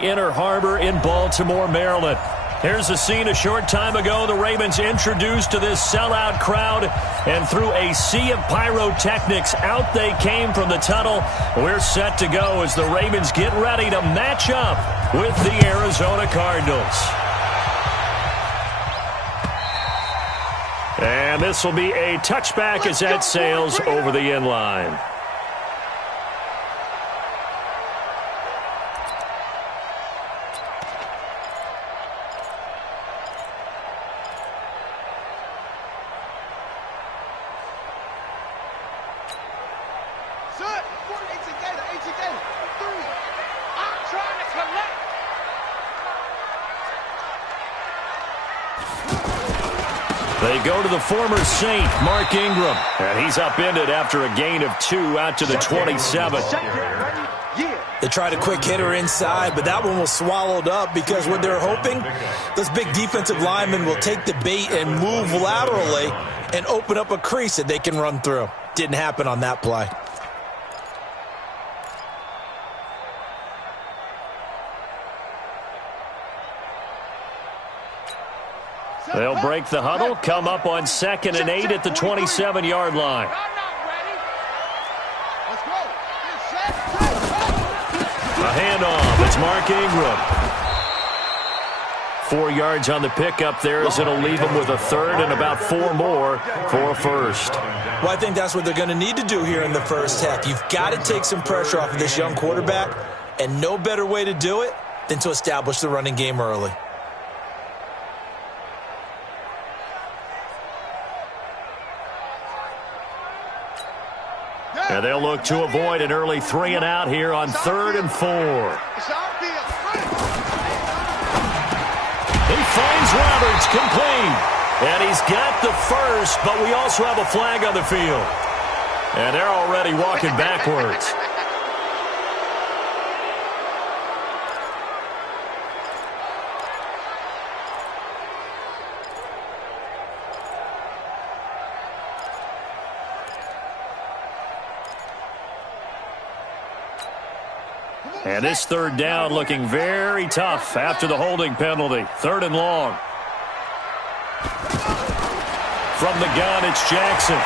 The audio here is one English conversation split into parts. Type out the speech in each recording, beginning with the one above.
Inner Harbor in Baltimore, Maryland. Here's a scene a short time ago. The Ravens introduced to this sellout crowd, and through a sea of pyrotechnics, out they came from the tunnel. We're set to go as the Ravens get ready to match up with the Arizona Cardinals. And this will be a touchback as that sails over the end line. They go to the former Saint, Mark Ingram, and he's upended after a gain of 2 out to the 27. They tried a quick hitter inside, but that one was swallowed up because what they're hoping, those big defensive linemen will take the bait and move laterally and open up a crease that they can run through. Didn't happen on that play. They'll break the huddle, come up on 2nd and 8 at the 27-yard line. A handoff. It's Mark Ingram. 4 yards on the pickup there as it'll leave them with a third and about 4 more for a first. Well, I think that's what they're going to need to do here in the first half. You've got to take some pressure off of this young quarterback, and no better way to do it than to establish the running game early. And they'll look to avoid an early 3 and out here on 3rd and 4. He finds Roberts complete. And he's got the first, but we also have a flag on the field. And they're already walking backwards. And this 3rd down looking very tough after the holding penalty. 3rd and long. From the gun, it's Jackson.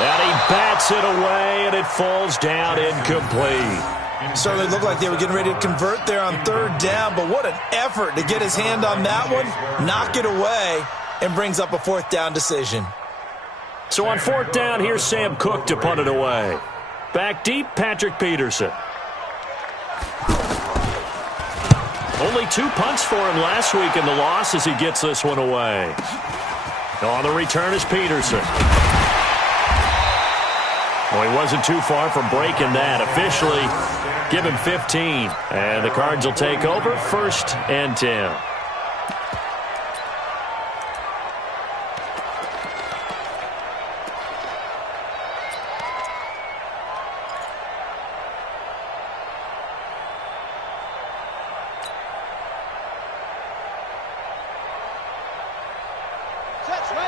And he bats it away, and it falls down incomplete. Certainly looked like they were getting ready to convert there on 3rd down, but what an effort to get his hand on that one, knock it away, and brings up a 4th down decision. So on 4th down, here's Sam Cook to punt it away. Back deep, Patrick Peterson. Only 2 punts for him last week in the loss as he gets this one away. On the return is Peterson. Well, he wasn't too far from breaking that. Officially, give him 15. And the Cards will take over 1st and 10.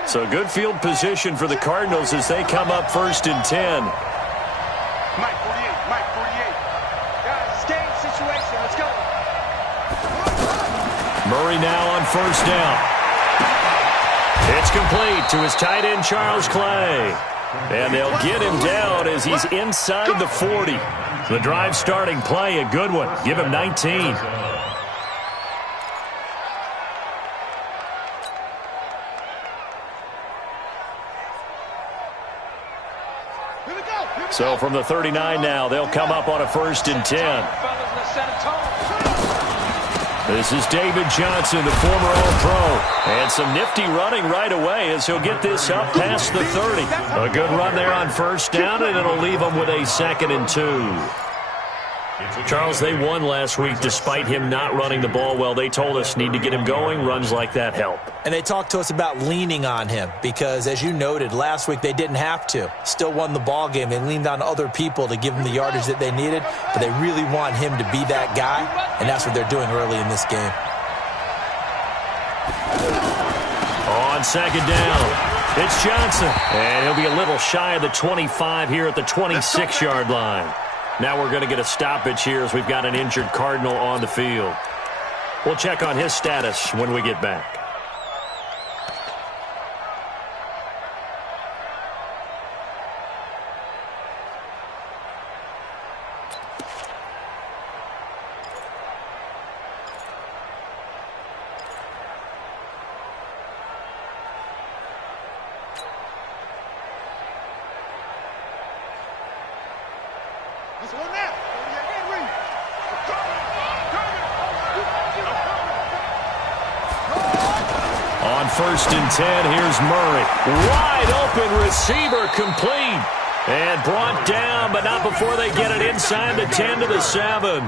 So good field position for the Cardinals as they come up 1st and 10. Mike 48. Guys, it's game situation. Let's go. Murray now on 1st down. It's complete to his tight end, Charles Clay. And they'll get him down as he's inside the 40. The drive starting play, a good one. Give him 19. So from the 39 now, they'll come up on a 1st and 10. This is David Johnson, the former All-Pro. And some nifty running right away as he'll get this up past the 30. A good run there on 1st down, and it'll leave them with a 2nd and 2. Charles, they won last week despite him not running the ball well. They told us need to get him going. Runs like that help. And they talked to us about leaning on him because, as you noted, last week they didn't have to. Still won the ball game. They leaned on other people to give them the yardage that they needed, but they really want him to be that guy, and that's what they're doing early in this game. On 2nd down, it's Johnson. And he'll be a little shy of the 25 here at the 26-yard line. Now we're going to get a stoppage here as we've got an injured Cardinal on the field. We'll check on his status when we get back. On 1st and 10, here's Murray. Wide open receiver, complete. And brought down, but not before they get it inside the 10 to the 7.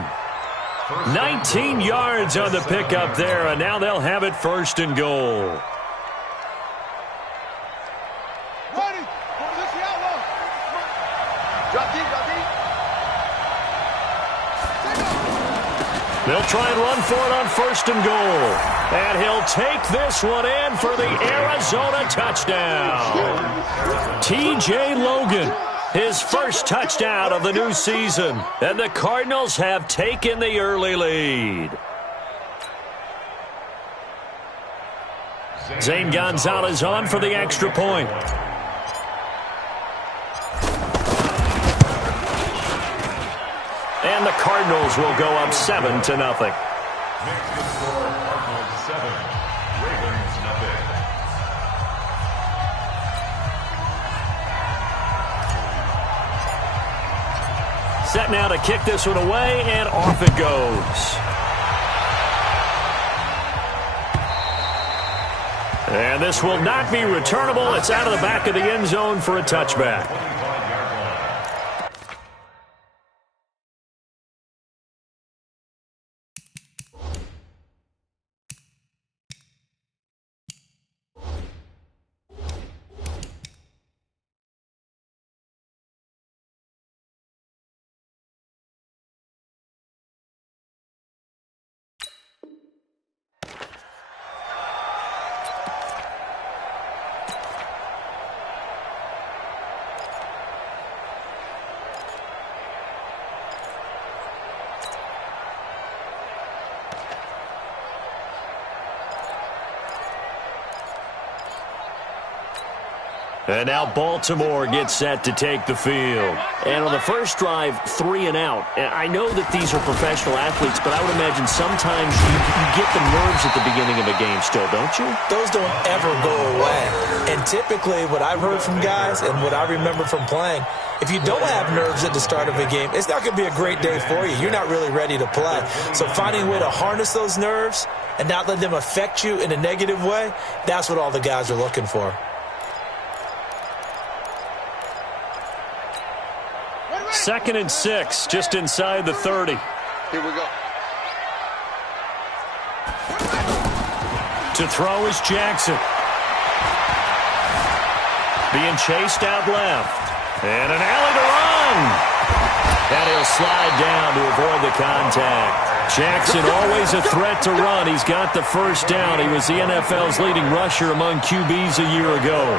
19 yards on the pickup there, and now they'll have it 1st and goal. They'll try and run for it on 1st and goal. And he'll take this one in for the Arizona touchdown. T.J. Logan, his first touchdown of the new season. And the Cardinals have taken the early lead. Zane Gonzalez on for the extra point. And the Cardinals will go up 7-0. Set now to kick this one away, and off it goes. And this will not be returnable. It's out of the back of the end zone for a touchback. And now Baltimore gets set to take the field. And on the first drive, 3 and out. And I know that these are professional athletes, but I would imagine sometimes you get the nerves at the beginning of a game still, don't you? Those don't ever go away. And typically what I've heard from guys and what I remember from playing, if you don't have nerves at the start of a game, it's not going to be a great day for you. You're not really ready to play. So finding a way to harness those nerves and not let them affect you in a negative way, that's what all the guys are looking for. 2nd and 6, just inside the 30. Here we go. To throw is Jackson. Being chased out left. And an alley to run. And he'll slide down to avoid the contact. Jackson always a threat to run. He's got the first down. He was the NFL's leading rusher among QBs a year ago.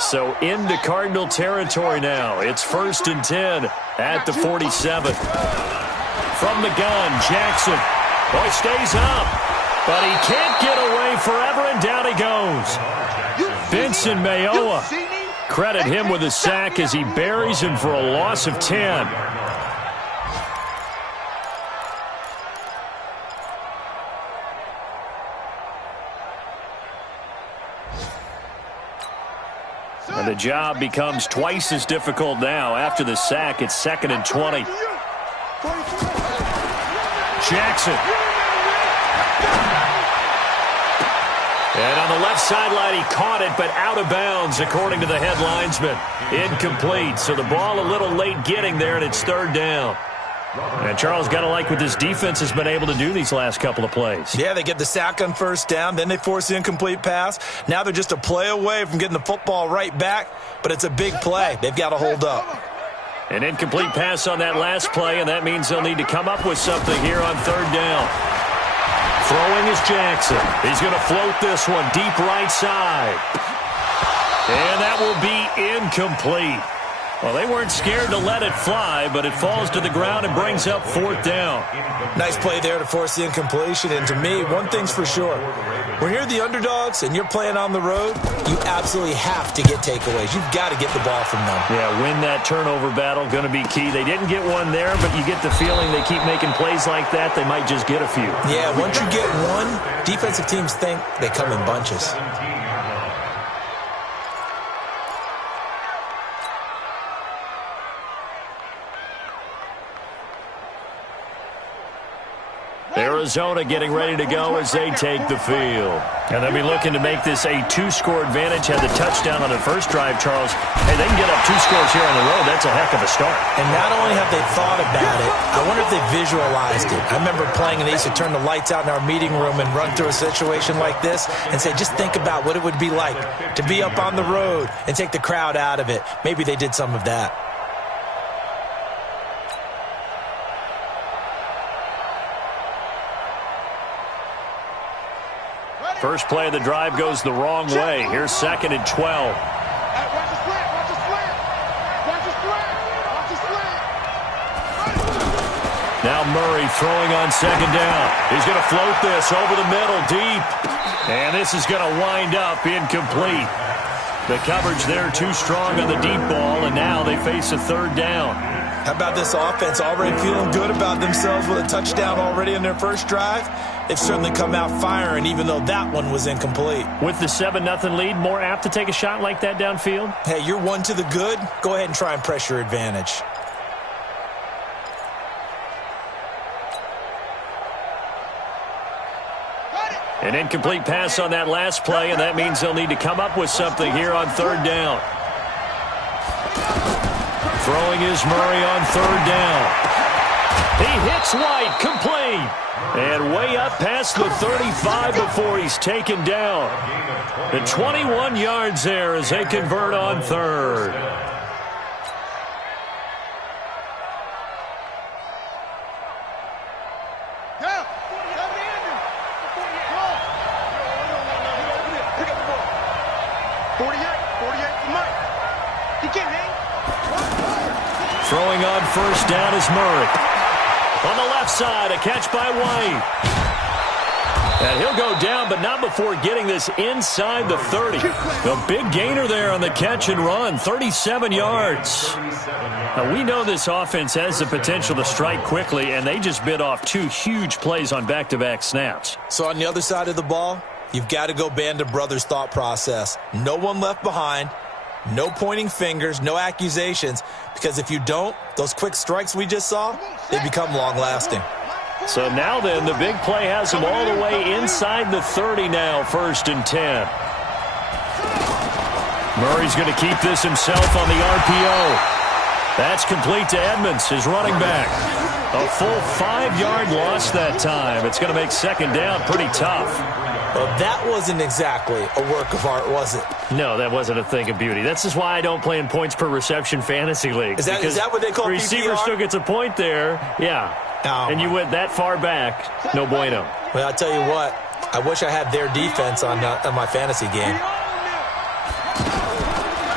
So into Cardinal territory now. It's 1st and 10 at the 47. From the gun, Jackson. Boy, stays up. But he can't get away forever, and down he goes. Vincent Mayowa. Credit him with a sack as he buries him for a loss of 10. And the job becomes twice as difficult now. After the sack, it's 2nd and 20. Jackson. And on the left sideline, he caught it, but out of bounds, according to the head linesman. Incomplete. So the ball a little late getting there, and it's 3rd down. And Charles, got to like what this defense has been able to do these last couple of plays. Yeah, they get the sack on 1st down, then they force the incomplete pass. Now they're just a play away from getting the football right back, but it's a big play. They've got to hold up. An incomplete pass on that last play, and that means they'll need to come up with something here on 3rd down. Throwing is Jackson. He's going to float this one deep right side. And that will be incomplete. Well, they weren't scared to let it fly, but it falls to the ground and brings up 4th down. Nice play there to force the incompletion. And to me, one thing's for sure. When you're the underdogs and you're playing on the road, you absolutely have to get takeaways. You've got to get the ball from them. Yeah, win that turnover battle, going to be key. They didn't get one there, but you get the feeling they keep making plays like that, they might just get a few. Yeah, once you get one, defensive teams think they come in bunches. Arizona getting ready to go as they take the field. And they'll be looking to make this a 2-score advantage. Had the touchdown on the first drive, Charles. Hey, they can get up 2 scores here on the road. That's a heck of a start. And not only have they thought about it, I wonder if they visualized it. I remember playing and they used to turn the lights out in our meeting room and run through a situation like this and say, just think about what it would be like to be up on the road and take the crowd out of it. Maybe they did some of that. First play of the drive goes the wrong way. Here's 2nd and 12. Watch the slant, watch the slant. Watch the slant, watch the slant. Now Murray throwing on 2nd down. He's going to float this over the middle deep. And this is going to wind up incomplete. The coverage there too strong on the deep ball, and now they face a 3rd down. How about this offense already feeling good about themselves with a touchdown already in their first drive? They've certainly come out firing, even though that one was incomplete. With the 7-0 lead, more apt to take a shot like that downfield? Hey, you're one to the good. Go ahead and try and press your advantage. An incomplete pass on that last play, and that means they'll need to come up with something here on 3rd down. Throwing is Murray on 3rd down. He hits White, complete. And way up past the 35 before he's taken down. The 21 yards there as they convert on 3rd. Throwing on 1st down is Murray. On the left side, a catch by White. And he'll go down, but not before getting this inside the 30. The big gainer there on the catch and run, 37 yards. Now, we know this offense has the potential to strike quickly, and they just bit off 2 huge plays on back-to-back snaps. So on the other side of the ball, you've got to go Band of Brothers thought process. No one left behind. No pointing fingers, no accusations, because if you don't, those quick strikes we just saw, they become long-lasting. So now then, the big play has him all the way inside the 30 now, 1st and 10. Murray's going to keep this himself on the RPO. That's complete to Edmonds, his running back. A full 5-yard loss that time. It's going to make 2nd down pretty tough. Well, that wasn't exactly a work of art, was it? No, that wasn't a thing of beauty. That's just why I don't play in points per reception fantasy leagues. Is that what they call PPR? Receiver still gets a point there. Yeah. Oh. And you went that far back. No bueno. Well, I'll tell you what. I wish I had their defense on my fantasy game.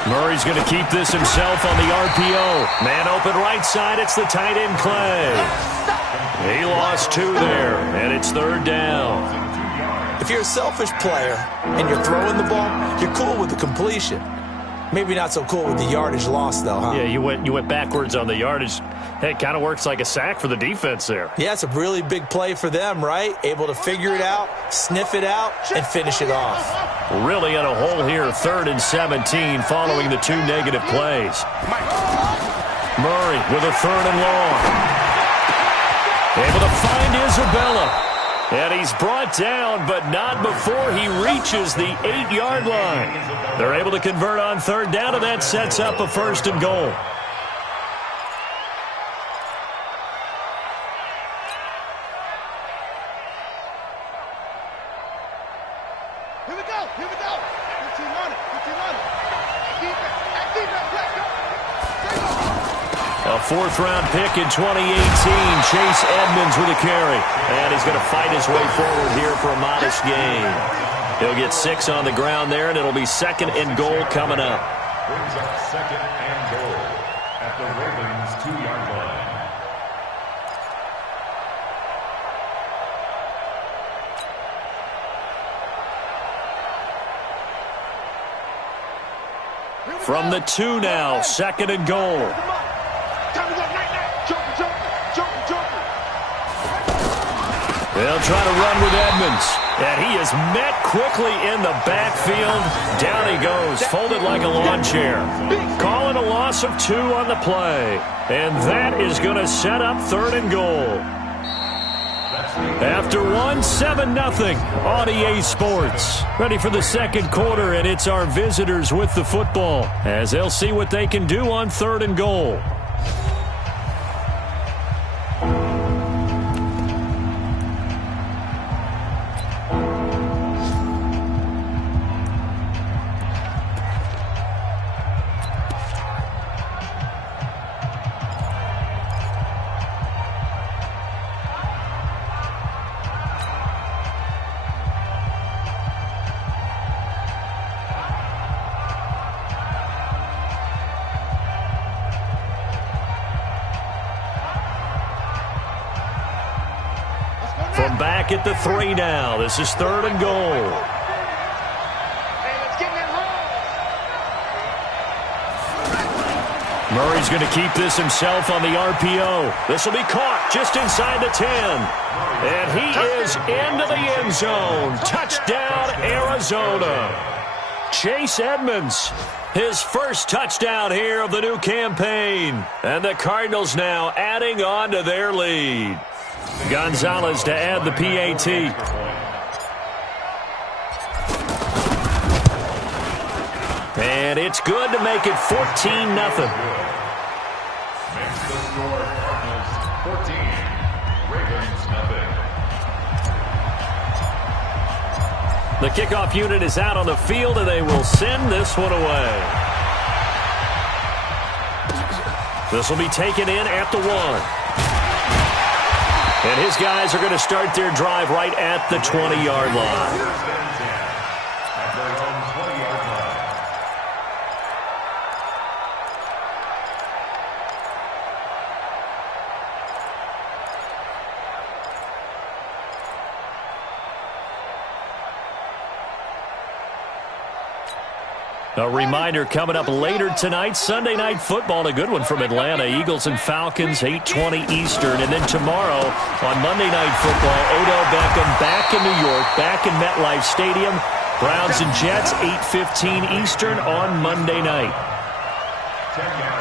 Murray's going to keep this himself on the RPO. Man open right side. It's the tight end Clay. He lost 2 there, and it's 3rd down. If you're a selfish player and you're throwing the ball, you're cool with the completion. Maybe not so cool with the yardage loss, though, huh? Yeah, you went backwards on the yardage. Hey, it kind of works like a sack for the defense there. Yeah, it's a really big play for them, right? Able to figure it out, sniff it out, and finish it off. Really in a hole here, 3rd and 17 following the 2 negative plays. Murray with a 3rd and long. Able to find Isabella. And he's brought down, but not before he reaches the 8-yard line. They're able to convert on 3rd down, and that sets up a 1st and goal. Here we go, here we go. 15 on it, 15 on it. Defense, let's go. A fourth-round pick in 2018, Chase Edmonds with a carry. And he's going to fight his way forward here for a modest gain. He'll get 6 on the ground there, and it'll be second and goal coming up. Brings up second and goal at the Ravens 2-yard line. From the 2 now, second and goal. They'll try to run with Edmonds. And he is met quickly in the backfield. Down he goes, folded like a lawn chair. Calling a loss of 2 on the play. And that is going to set up third and goal. After 1, 7-0 on EA Sports. Ready for the second quarter, and it's our visitors with the football as they'll see what they can do on third and goal. From back at the 3 now. This is third and goal. Murray's going to keep this himself on the RPO. This will be caught just inside the 10. And he is into the end zone. Touchdown, Arizona. Chase Edmonds, his first touchdown here of the new campaign. And the Cardinals now adding on to their lead. Gonzalez to add the PAT. And it's good to make it 14-0. Makes the score Cardinals 14, Ravens 0. The kickoff unit is out on the field, and they will send this one away. This will be taken in at the 1. And his guys are going to start their drive right at the 20-yard line. A reminder coming up later tonight, Sunday Night Football, a good one from Atlanta. Eagles and Falcons, 8:20 Eastern. And then tomorrow on Monday Night Football, Odell Beckham back in New York, back in MetLife Stadium. Browns and Jets, 8:15 Eastern on Monday night.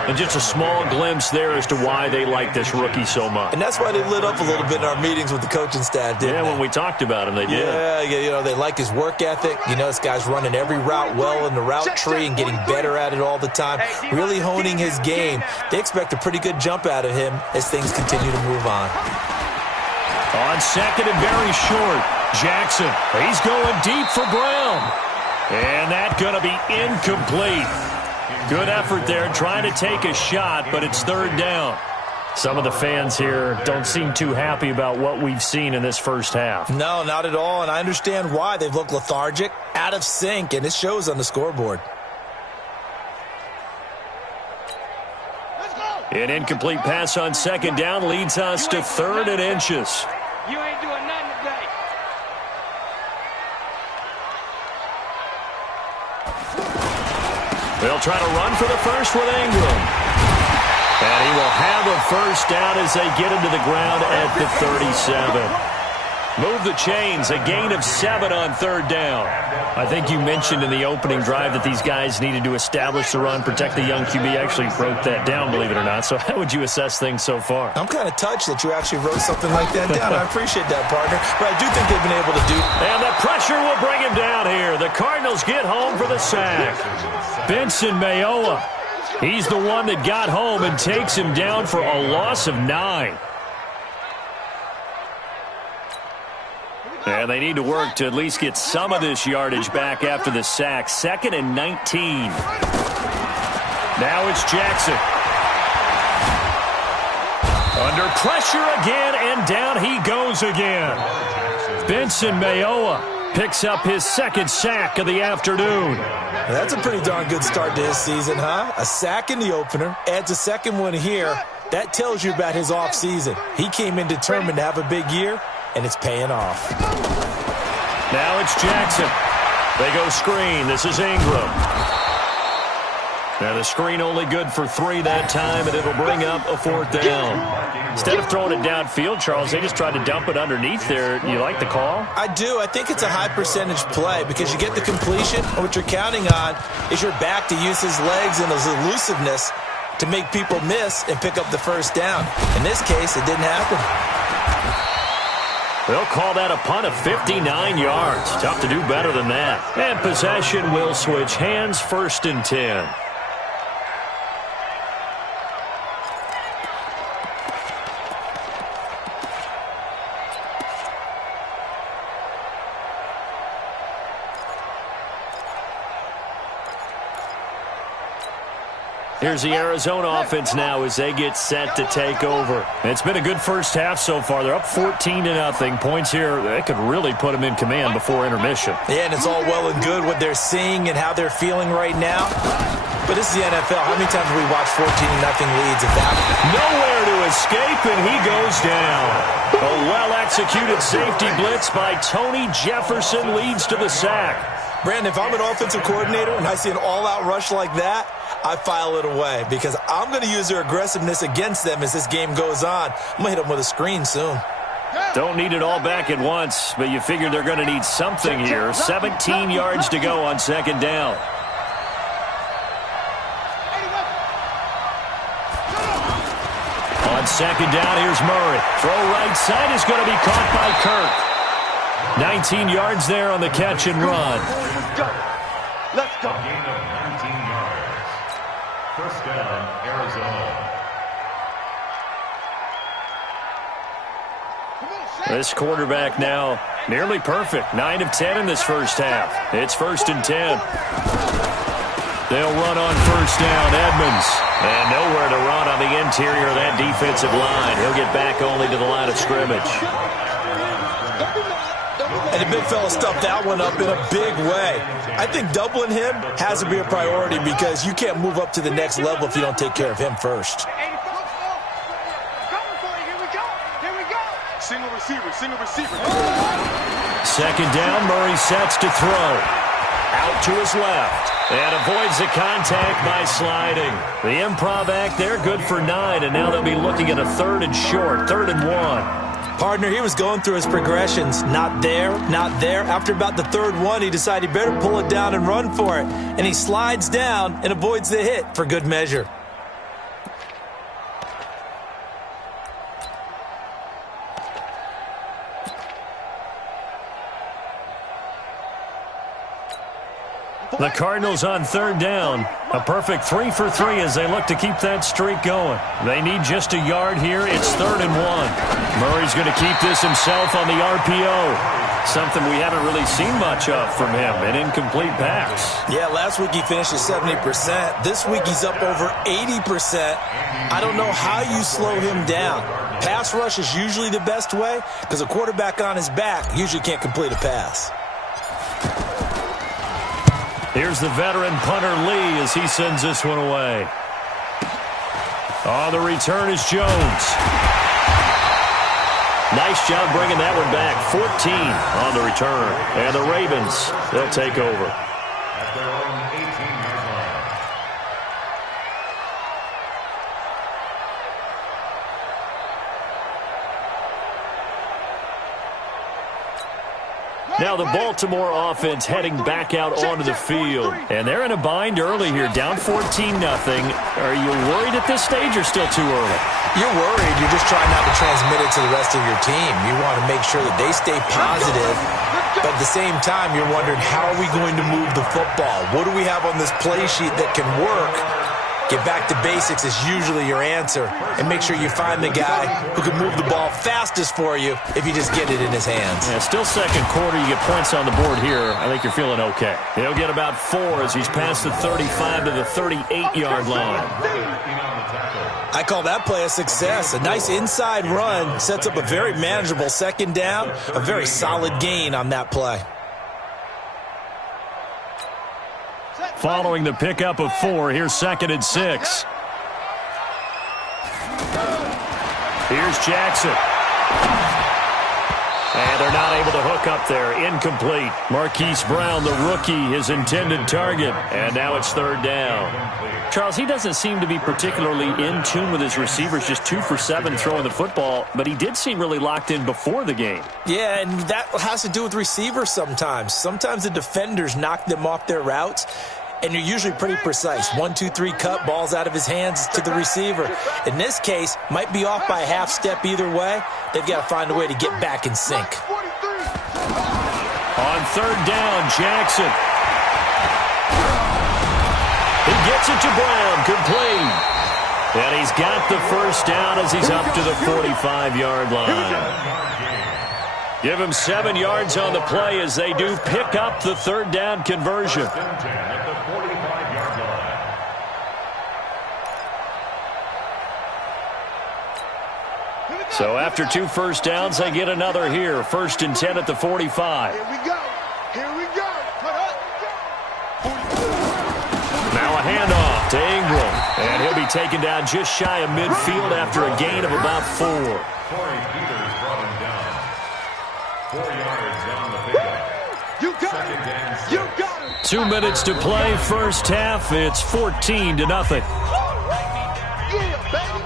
And just a small glimpse there as to why they like this rookie so much. And that's why they lit up a little bit in our meetings with the coaching staff, didn't they? When we talked about him, they did. Yeah, they like his work ethic. This guy's running every route well in the route tree and getting better at it all the time, really honing his game. They expect a pretty good jump out of him as things continue to move on. On second and very short, Jackson. He's going deep for Brown. And that's going to be incomplete. Good effort there, trying to take a shot, but it's third down. Some of the fans here don't seem too happy about what we've seen in this first half. No, not at all, and I understand why. They've looked lethargic, out of sync, and it shows on the scoreboard. An incomplete pass on second down leads us to third and inches. You ain't doing nothing today. They'll try to run for the first with Ingram. And he will have a first down as they get into the ground at the 37. Move the chains, a gain of 7 on third down. I think you mentioned in the opening drive that these guys needed to establish the run, protect the young QB. Actually wrote that down, believe it or not. So how would you assess things so far? I'm kind of touched that you actually wrote something like that down. I appreciate that, partner. But I do think they've been able to do. And the pressure will bring him down here. The Cardinals get home for the sack. Benson Mayowa. He's the one that got home and takes him down for a loss of 9. And they need to work to at least get some of this yardage back after the sack. Second and 19. Now it's Jackson. Under pressure again, and down he goes again. Benson Mayowa picks up his second sack of the afternoon. That's a pretty darn good start to his season, huh? A sack in the opener, adds a second one here. That tells you about his offseason. He came in determined to have a big year, and it's paying off. Now it's Jackson. They go screen. This is Ingram. Now the screen only good for 3 that time, and it'll bring up a 4th down. Instead of throwing it downfield, Charles, they just tried to dump it underneath there. You like the call? I do. I think it's a high percentage play because you get the completion, and what you're counting on is your back to use his legs and his elusiveness to make people miss and pick up the first down. In this case, it didn't happen. They'll call that a punt of 59 yards. Tough to do better than that. And possession will switch hands, 1st and 10. Here's the Arizona offense now as they get set to take over. It's been a good first half so far. They're up 14-0. Points here, they could really put them in command before intermission. Yeah, and it's all well and good what they're seeing and how they're feeling right now. But this is the NFL. How many times have we watched 14-0 leads at that? Nowhere to escape, and he goes down. A well-executed safety blitz by Tony Jefferson leads to the sack. Brandon, if I'm an offensive coordinator and I see an all-out rush like that, I file it away because I'm going to use their aggressiveness against them as this game goes on. I'm going to hit them with a screen soon. Don't need it all back at once, but you figure they're going to need something here. 17 yards to go on 2nd down. On 2nd down, here's Murray. Throw right side is going to be caught by Kirk. 19 yards there on the catch and run. Let's go. A gain of 19 yards. 1st down, Arizona. This quarterback now nearly perfect. 9 of 10 in this first half. It's 1st and 10. They'll run on 1st down. Edmonds. And nowhere to run on the interior of that defensive line. He'll get back only to the line of scrimmage. And the big fella stuffed that one up in a big way. I think doubling him has to be a priority because you can't move up to the next level if you don't take care of him first. Single receiver, single receiver. 2nd down, Murray sets to throw. Out to his left. And avoids the contact by sliding. The improv act there, good for 9. And now they'll be looking at a 3rd and short, 3rd and 1. Partner, he was going through his progressions. Not there, not there. After about the 3rd one, he decided he better pull it down and run for it. And he slides down and avoids the hit for good measure. The Cardinals on 3rd down. A perfect 3 for 3 as they look to keep that streak going. They need just a yard here. It's 3rd and 1. Murray's going to keep this himself on the RPO. Something we haven't really seen much of from him. An incomplete pass. Yeah, last week he finished at 70%. This week he's up over 80%. I don't know how you slow him down. Pass rush is usually the best way because a quarterback on his back usually can't complete a pass. Here's the veteran punter Lee as he sends this one away. On the return is Jones. Nice job bringing that one back. 14 on the return. And the Ravens, they'll take over. At their own 18-yard line. Now the Baltimore offense heading back out onto the field. And they're in a bind early here, down 14-0. Are you worried at this stage or still too early? You're worried. You're just trying not to transmit it to the rest of your team. You want to make sure that they stay positive. But at the same time, you're wondering, how are we going to move the football? What do we have on this play sheet that can work Get back to basics is usually your answer, and make sure you find the guy who can move the ball fastest for you if you just get it in his hands. Yeah, still second quarter. You get points on the board here. I think you're feeling okay. He'll get about 4 as he's past the 35 to the 38-yard line. I call that play a success. A nice inside run sets up a very manageable second down, a very solid gain on that play. Following the pickup of 4, here's 2nd and 6. Here's Jackson. And they're not able to hook up there. Incomplete. Marquise Brown, the rookie, his intended target. And now it's 3rd down. Charles, he doesn't seem to be particularly in tune with his receivers, just 2 for 7 throwing the football, but he did seem really locked in before the game. Yeah, and that has to do with receivers sometimes. Sometimes the defenders knock them off their routes, and you're usually pretty precise. 1, 2, 3 cut, balls out of his hands to the receiver. In this case, might be off by a half step either way. They've got to find a way to get back in sync. On 3rd down, Jackson. He gets it to Brown, complete. And he's got the 1st down as he's up to the 45-yard line. Give him 7 yards on the play as they do pick up the 3rd down conversion. So after 2 first downs, they get another here. 1st and 10 at the 45. Here we go. Here we go. Put up. Now a handoff to Ingram. And he'll be taken down just shy of midfield after a gain of about 4. Corey Peters brought him down. 4 yards on the pickup. You got it. You got it. 2 minutes to play, 1st half. It's 14-0. Yeah, baby.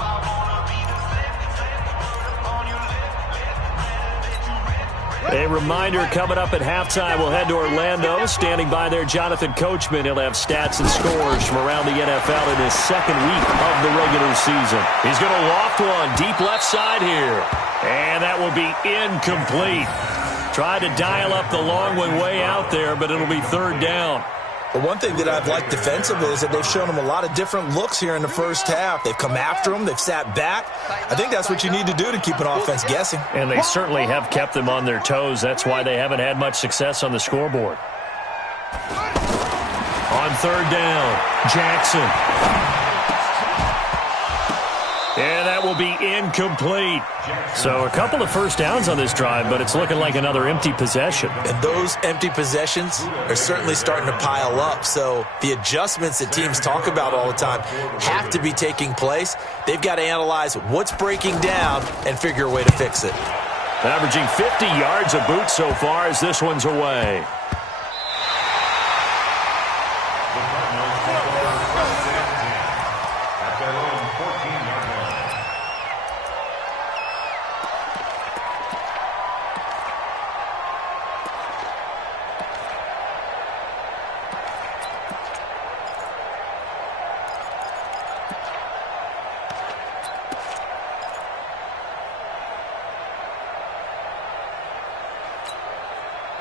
A reminder coming up at halftime, we'll head to Orlando. Standing by there, Jonathan Coachman. He'll have stats and scores from around the NFL in his 2nd week of the regular season. He's going to loft one deep left side here. And that will be incomplete. Tried to dial up the long one way out there, but it'll be 3rd down. But one thing that I've liked defensively is that they've shown him a lot of different looks here in the 1st half. They've come after him. They've sat back. I think that's what you need to do to keep an offense guessing. And they certainly have kept them on their toes. That's why they haven't had much success on the scoreboard. On 3rd down, Jackson. And that will be incomplete. So a couple of 1st downs on this drive, but it's looking like another empty possession. And those empty possessions are certainly starting to pile up. So the adjustments that teams talk about all the time have to be taking place. They've got to analyze what's breaking down and figure a way to fix it. Averaging 50 yards a boot so far as this one's away.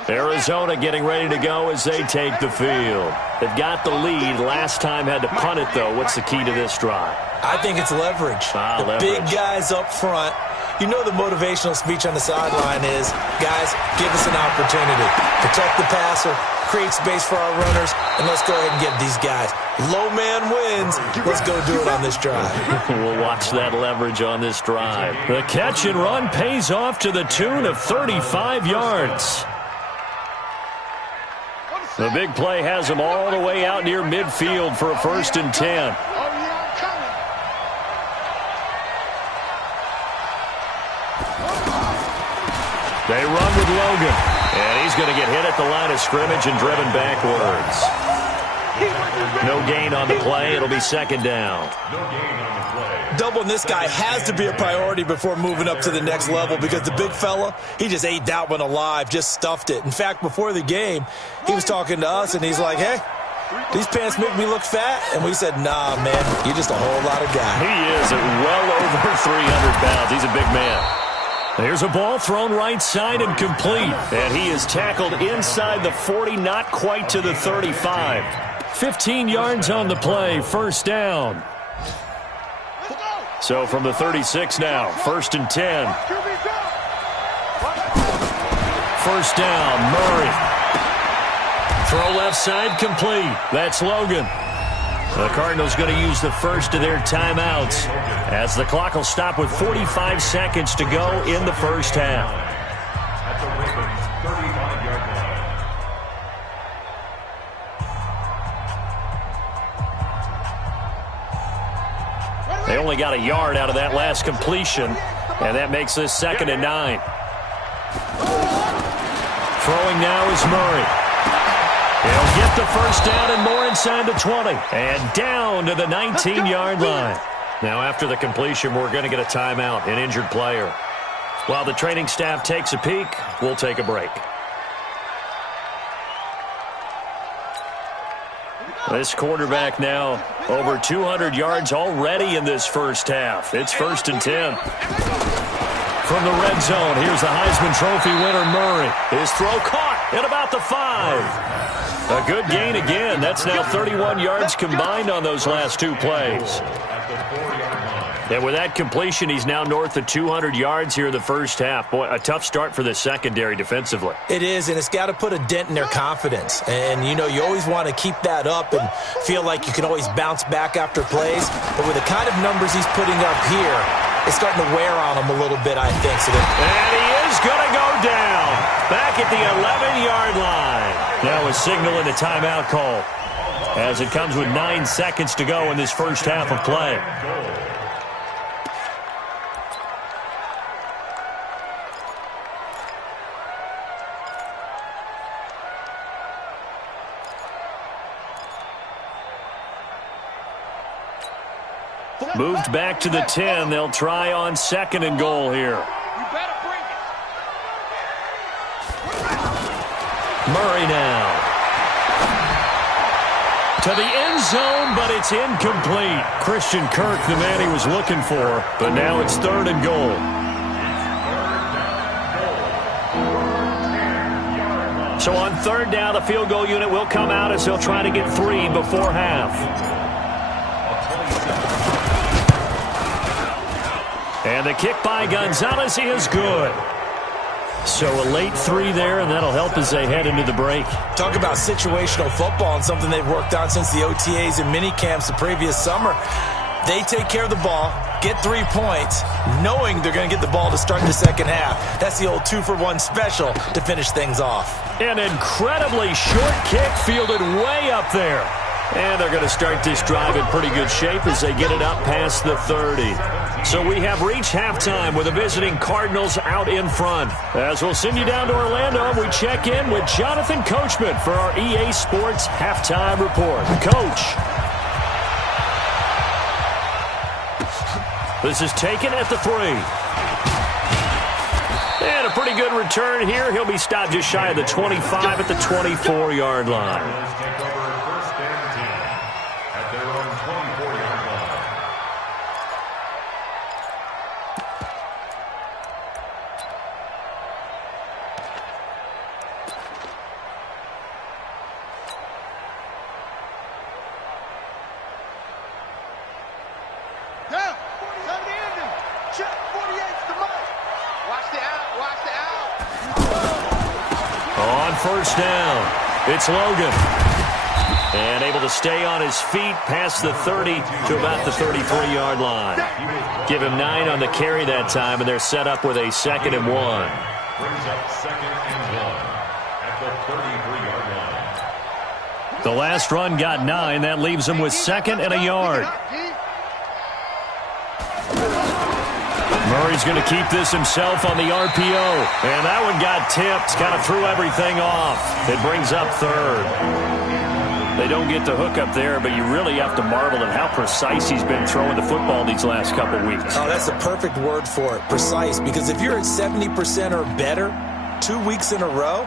Arizona getting ready to go as they take the field. They've got the lead. Last time had to punt it, though. What's the key to this drive? I think it's leverage. Leverage. Big guys up front. You know the motivational speech on the sideline is, guys, give us an opportunity. Protect the passer, create space for our runners, and let's go ahead and get these guys. Low man wins. Let's go do it on this drive. We'll watch that leverage on this drive. The catch and run pays off to the tune of 35 yards. The big play has them all the way out near midfield for a 1st and 10. Oh, yeah, I'm coming. They run with Logan, and he's going to get hit at the line of scrimmage and driven backwards. No gain on the play. It'll be 2nd down. No gain on the play. Doubling this guy has to be a priority before moving up to the next level because the big fella, he just ate that one alive, just stuffed it. In fact, before the game, he was talking to us, and he's like, hey, these pants make me look fat. And we said, nah, man, you're just a whole lot of guy. He is at well over 300 pounds. He's a big man. There's a ball thrown right side and complete. And he is tackled inside the 40, not quite to the 35. 15 yards on the play, first down. So from the 36 now, 1st and 10. First down, Murray. Throw left side, complete. That's Logan. The Cardinals going to use the first of their timeouts as the clock will stop with 45 seconds to go in the first half. At the Ravens' 35-yard line. They only got a yard out of that last completion, and that makes this 2nd and 9. Throwing now is Murray. He'll get the first down and more inside the 20. And down to the 19-yard line. Now after the completion, we're going to get a timeout, an injured player. While the training staff takes a peek, we'll take a break. This quarterback now over 200 yards already in this first half. It's 1st and 10. From the red zone, here's the Heisman Trophy winner, Murray. His throw caught at about the 5. A good gain again. That's now 31 yards combined on those last 2 plays. And with that completion, he's now north of 200 yards here in the first half. Boy, a tough start for the secondary defensively. It is, and it's got to put a dent in their confidence. And, you know, you always want to keep that up and feel like you can always bounce back after plays. But with the kind of numbers he's putting up here, it's starting to wear on him a little bit, I think. And he is going to go down back at the 11-yard line. Now a signal in the timeout call as it comes with 9 seconds to go in this first half of play. Moved back to the 10. They'll try on 2nd and goal here. Murray now. To the end zone, but it's incomplete. Christian Kirk, the man he was looking for, but now it's 3rd and goal. So on 3rd down, the field goal unit will come out as they'll try to get 3 before half. And the kick by Gonzalez is good. So a late 3 there, and that'll help as they head into the break. Talk about situational football and something they've worked on since the OTAs and mini camps the previous summer. They take care of the ball, get 3 points, knowing they're going to get the ball to start the second half. That's the old 2-for-1 special to finish things off. An incredibly short kick fielded way up there. And they're going to start this drive in pretty good shape as they get it up past the 30. So we have reached halftime with the visiting Cardinals out in front. As we'll send you down to Orlando, we check in with Jonathan Coachman for our EA Sports Halftime Report. Coach. This is taken at the 3. And a pretty good return here. He'll be stopped just shy of the 25 at the 24-yard line. First down, it's Logan. And able to stay on his feet past the 30 to about the 33-yard line. Give him 9 on the carry that time, and they're set up with a 2nd and 1. Brings up 2nd and 1 at the 33-yard line. The last run got 9. That leaves him with 2nd and a yard. Murray's going to keep this himself on the RPO. And that one got tipped. Kind of threw everything off. It brings up 3rd. They don't get the hook up there, but you really have to marvel at how precise he's been throwing the football these last couple weeks. Oh, that's the perfect word for it, precise. Because if you're at 70% or better 2 weeks in a row,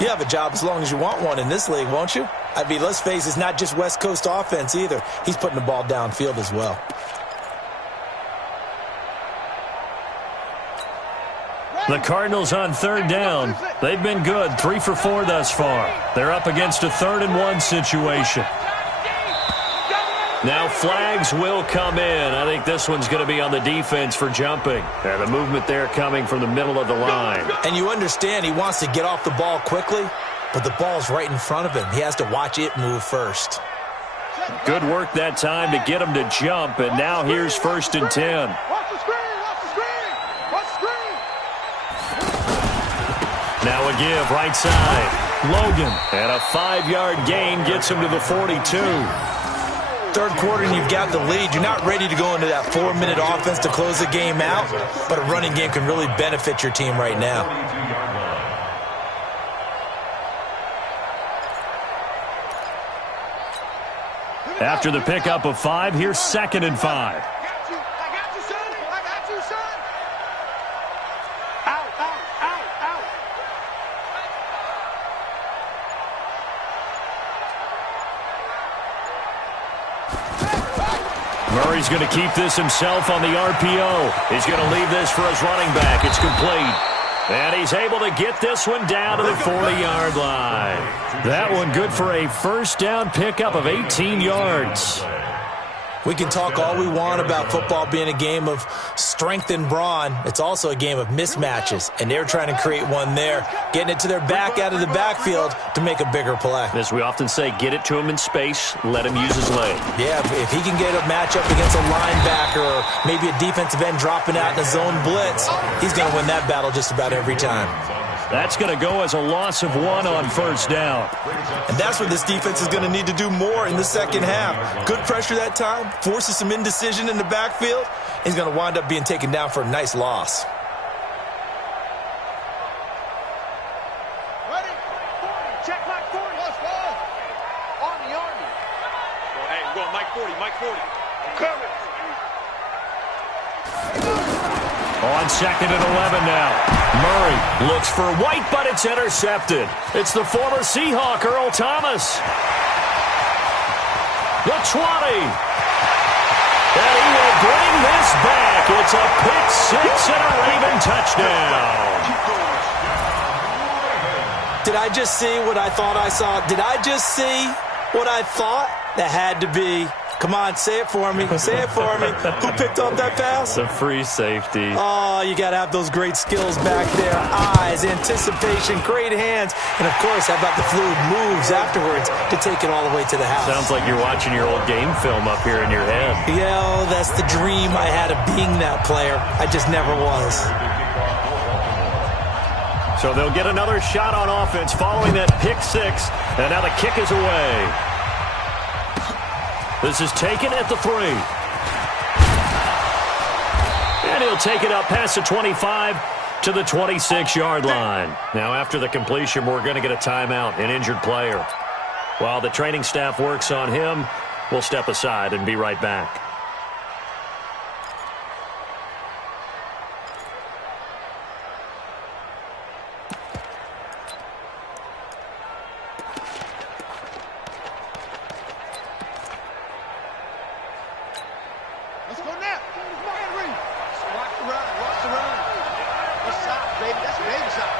you have a job as long as you want one in this league, won't you? I mean, let's face it, it's not just West Coast offense either. He's putting the ball downfield as well. The Cardinals on 3rd down. They've been good, 3 for 4 thus far. They're up against a 3rd and 1 situation. Now flags will come in. I think this one's going to be on the defense for jumping. And the movement there coming from the middle of the line. And you understand he wants to get off the ball quickly, but the ball's right in front of him. He has to watch it move first. Good work that time to get him to jump, and now here's 1st and 10. Watch the screen, watch the screen, watch the screen. Now a give, right side. Logan, and a 5-yard gain gets him to the 42. Third quarter and you've got the lead. You're not ready to go into that 4-minute offense to close the game out, but a running game can really benefit your team right now. After the pickup of 5, here's 2nd and 5. I got you, son. I got you, son. Out, out, out, out. Murray's going to keep this himself on the RPO. He's going to leave this for his running back. It's complete. And he's able to get this one down to the 40-yard line. That one good for a first down pickup of 18 yards. We can talk all we want about football being a game of strength and brawn. It's also a game of mismatches, and they're trying to create one there, getting it to their back out of the backfield to make a bigger play. As we often say, get it to him in space, let him use his leg. Yeah, if he can get a matchup against a linebacker or maybe a defensive end dropping out in a zone blitz, he's going to win that battle just about every time. That's going to go as a loss of 1 on first down. And that's what this defense is going to need to do more in the second half. Good pressure that time, forces some indecision in the backfield. He's going to wind up being taken down for a nice loss. Ready? 40. Check Mike 40. Let's go. Army. Well, hey, we're going Mike 40, Mike 40. Cover it. On 2nd and 11 now. Murray looks for White, but it's intercepted. It's the former Seahawk, Earl Thomas. The 20. And he will bring this back. It's a pick 6 and a Raven touchdown. Did I just see what I thought I saw? Did I just see what I thought? That had to be. Come on, say it for me. Say it for me. Who picked up that pass? It's a free safety. Oh, you got to have those great skills back there. Eyes, anticipation, great hands. And, of course, how about the fluid moves afterwards to take it all the way to the house? Sounds like you're watching your old game film up here in your head. Yeah, oh, that's the dream I had of being that player. I just never was. So they'll get another shot on offense following that pick 6. And now the kick is away. This is taken at the 3. And he'll take it up past the 25 to the 26-yard line. Now, after the completion, we're going to get a timeout, an injured player. While the training staff works on him, we'll step aside and be right back. Let's go now. Henry. Watch the run. Watch the run. That's side, baby. That's baby side.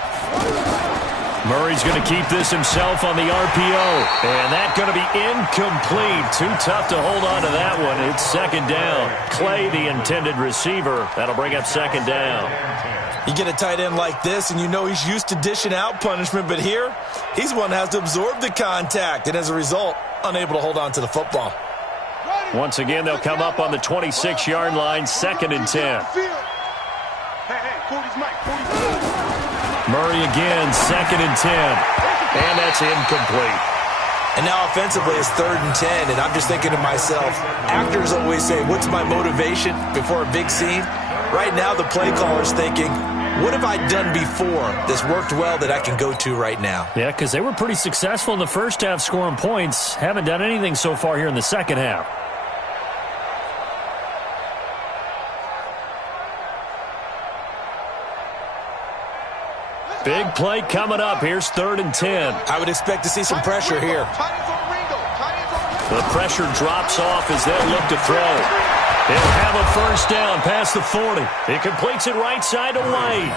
Murray's going to keep this himself on the RPO. And that's going to be incomplete. Too tough to hold on to that one. It's 2nd down. Clay, the intended receiver. That'll bring up 2nd down. You get a tight end like this, and you know he's used to dishing out punishment, but here, he's the one that has to absorb the contact, and as a result, unable to hold on to the football. Once again, they'll come up on the 26-yard line, 2nd and 10. Murray again, 2nd and 10. And that's incomplete. And now offensively, it's 3rd and 10, and I'm just thinking to myself, actors always say, what's my motivation before a big scene? Right now, the play caller's thinking, what have I done before that's worked well that I can go to right now? Yeah, because they were pretty successful in the first half scoring points. Haven't done anything so far here in the second half. Big play coming up. Here's 3rd and 10. I would expect to see some pressure here. The pressure drops off as they'll look to throw. They'll have a first down past the 40. He completes it right side to White.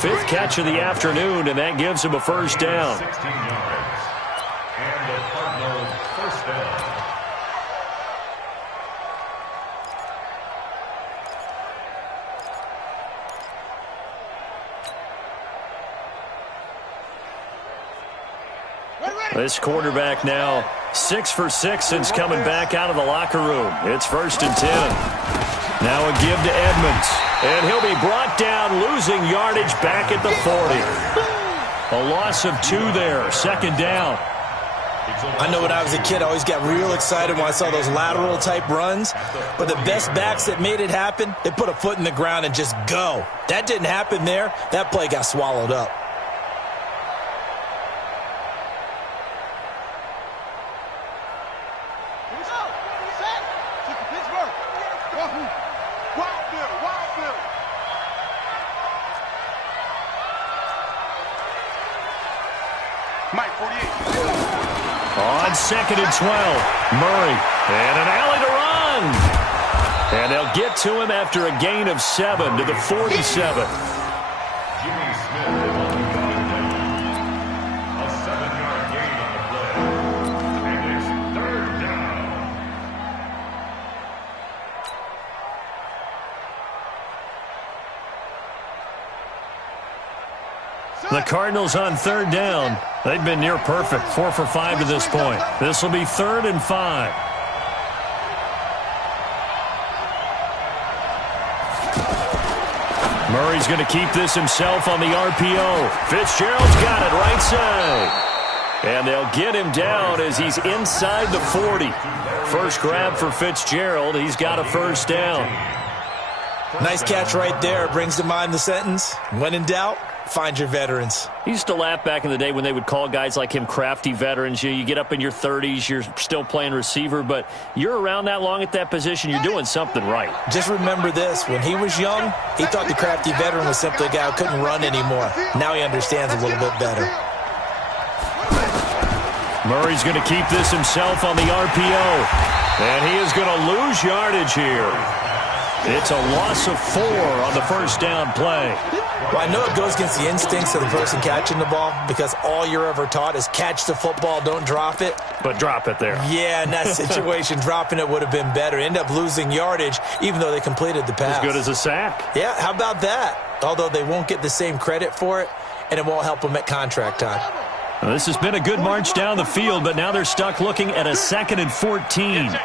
5th catch of the afternoon, and that gives him a first down. 16 yards. And the Cardinals first down. This quarterback now 6 for 6 since coming back out of the locker room. It's 1st and 10. Now a give to Edmonds. And he'll be brought down, losing yardage back at the 40. A loss of 2 there. 2nd down. I know when I was a kid, I always got real excited when I saw those lateral-type runs. But the best backs that made it happen, they put a foot in the ground and just go. That didn't happen there. That play got swallowed up. On 2nd and 12, Murray, and an alley to run. And they'll get to him after a gain of 7 to the 47. Jimmy Smith a 7-yard gain on the play. And it's 3rd down. The Cardinals on 3rd down. They've been near perfect, 4 for 5 to this point. This will be 3rd and 5. Murray's going to keep this himself on the RPO. Fitzgerald's got it right side. And they'll get him down as he's inside the 40. First grab for Fitzgerald. He's got a 1st down. Nice catch right there. Brings to mind the sentence, when in doubt, find your veterans. He used to laugh back in the day when they would call guys like him crafty veterans. You get up in your 30s, you're still playing receiver, but you're around that long at that position, you're doing something right. Just remember this. When he was young, he thought the crafty veteran was simply a guy who couldn't run anymore. Now he understands a little bit better. Murray's going to keep this himself on the RPO. And he is going to lose yardage here. It's a loss of 4 on the 1st down play. Well, I know it goes against the instincts of the person catching the ball because all you're ever taught is catch the football, don't drop it. But drop it there. Yeah, in that situation, dropping it would have been better. End up losing yardage even though they completed the pass. As good as a sack. Yeah, how about that? Although they won't get the same credit for it, and it won't help them at contract time. Well, this has been a good march down the field, but now they're stuck looking at a 2nd and 14.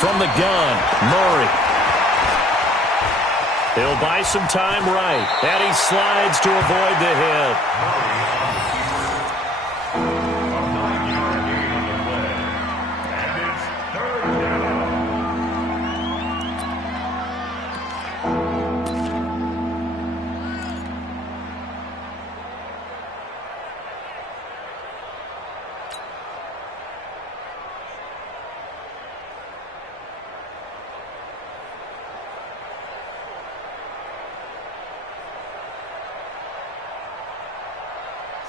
From the gun, Murray. He'll buy some time right, and he slides to avoid the hit. A 9-yard gain on the play. And it's 3rd down.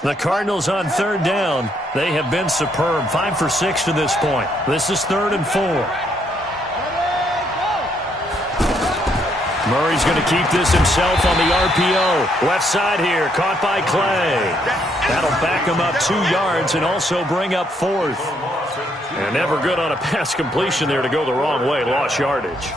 The Cardinals on 3rd down. They have been superb. 5 for 6 to this point. This is 3rd and 4. Murray's going to keep this himself on the RPO. Left side here, caught by Clay. That'll back him up 2 yards and also bring up 4th. And never good on a pass completion there to go the wrong way. Lost yardage.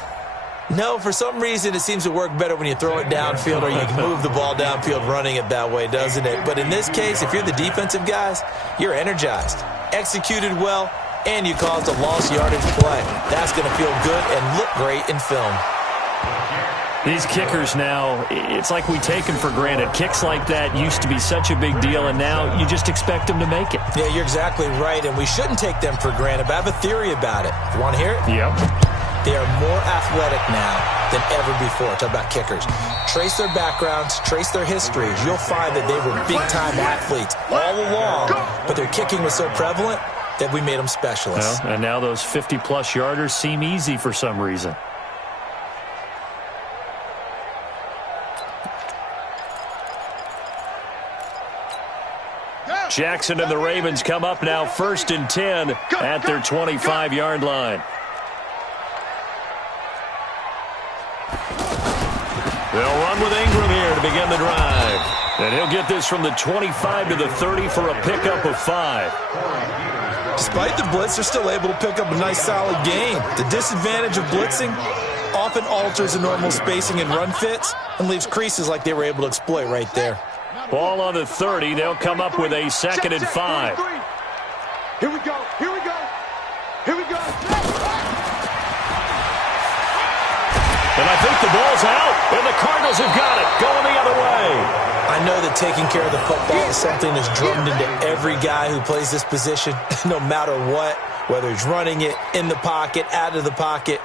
No, for some reason it seems to work better when you throw it downfield or you can move the ball downfield running it that way, doesn't it? But in this case, if you're the defensive guys, you're energized, executed well, and you caused a lost yardage play. That's going to feel good and look great in film. These kickers now, it's like we take them for granted. Kicks like that used to be such a big deal, and now you just expect them to make it. Yeah, you're exactly right, and we shouldn't take them for granted, but I have a theory about it. You want to hear it? Yep. They are more athletic now than ever before. Talk about kickers. Trace their backgrounds, trace their histories. You'll find that they were big-time athletes all along, but their kicking was so prevalent that we made them specialists. Well, and now those 50-plus yarders seem easy for some reason. Jackson and the Ravens come up now 1st and 10 at their 25-yard line. They'll run with Ingram here to begin the drive. And he'll get this from the 25 to the 30 for a pickup of 5. Despite the blitz, they're still able to pick up a nice solid gain. The disadvantage of blitzing often alters the normal spacing and run fits and leaves creases like they were able to exploit right there. Ball on the 30. They'll come up with a 2nd and 5. Here we go. Here we go. Here we go. And I think the ball's out, and the Cardinals have got it, going the other way. I know that taking care of the football is something that's drummed into every guy who plays this position, no matter what, whether he's running it, in the pocket, out of the pocket.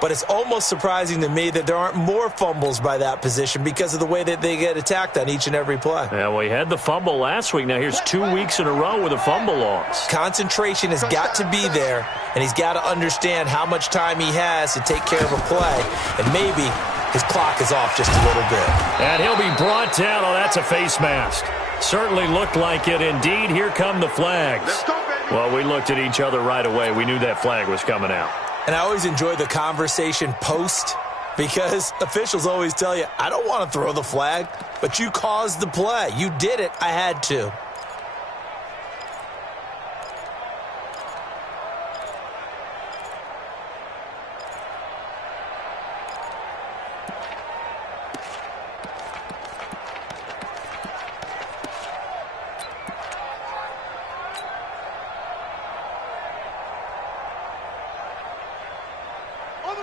But it's almost surprising to me that there aren't more fumbles by that position because of the way that they get attacked on each and every play. Yeah, well, he had the fumble last week. Now here's 2 weeks in a row with a fumble loss. Concentration has got to be there, and he's got to understand how much time he has to take care of a play, and maybe his clock is off just a little bit. And he'll be brought down. Oh, that's a face mask. Certainly looked like it. Indeed, here come the flags. Well, we looked at each other right away. We knew that flag was coming out. And I always enjoy the conversation post because officials always tell you, I don't want to throw the flag, but you caused the play. You did it. I had to.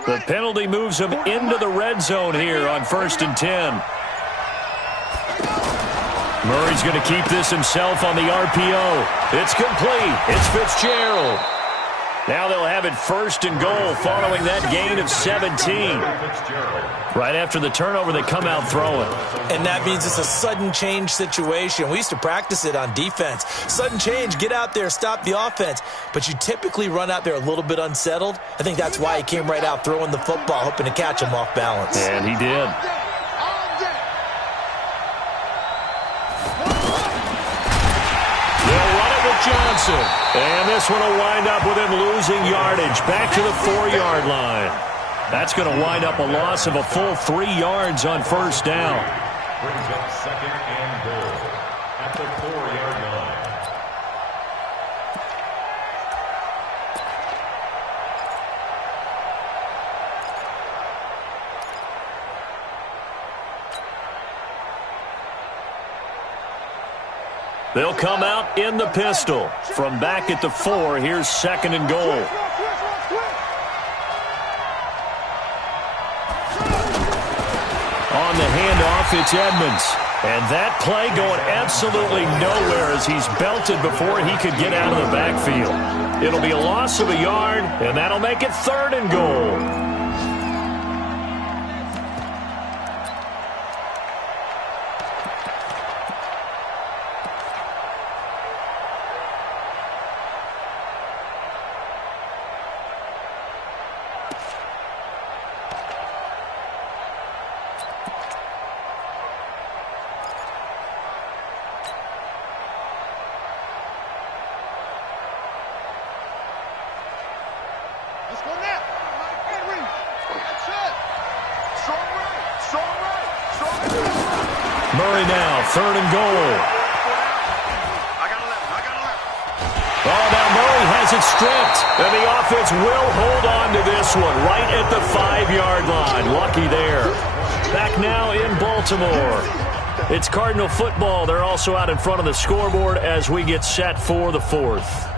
The penalty moves him into the red zone here on 1st and 10. Murray's going to keep this himself on the RPO. It's complete. It's Fitzgerald. Now they'll have it 1st and goal following that gain of 17. Right after the turnover, they come out throwing. And that means it's a sudden change situation. We used to practice it on defense. Sudden change, get out there, stop the offense. But you typically run out there a little bit unsettled. I think that's why he came right out throwing the football, hoping to catch him off balance. And he did. They'll run it with Johnson. And this one will wind up with him losing yardage back to the 4-yard line. That's going to wind up a loss of a full 3 yards on 1st down. Brings up 2nd and goal at the 4-yard line. They'll come out in the pistol. From back at the 4, here's 2nd and goal. On the handoff, it's Edmonds. And that play going absolutely nowhere as he's belted before he could get out of the backfield. It'll be a loss of a yard, and that'll make it 3rd and goal. Murray now, 3rd and goal. Oh, now Murray has it stripped, and the offense will hold on to this one right at the 5-yard line. Lucky there. Back now in Baltimore. It's Cardinal football. They're also out in front of the scoreboard as we get set for the 4th.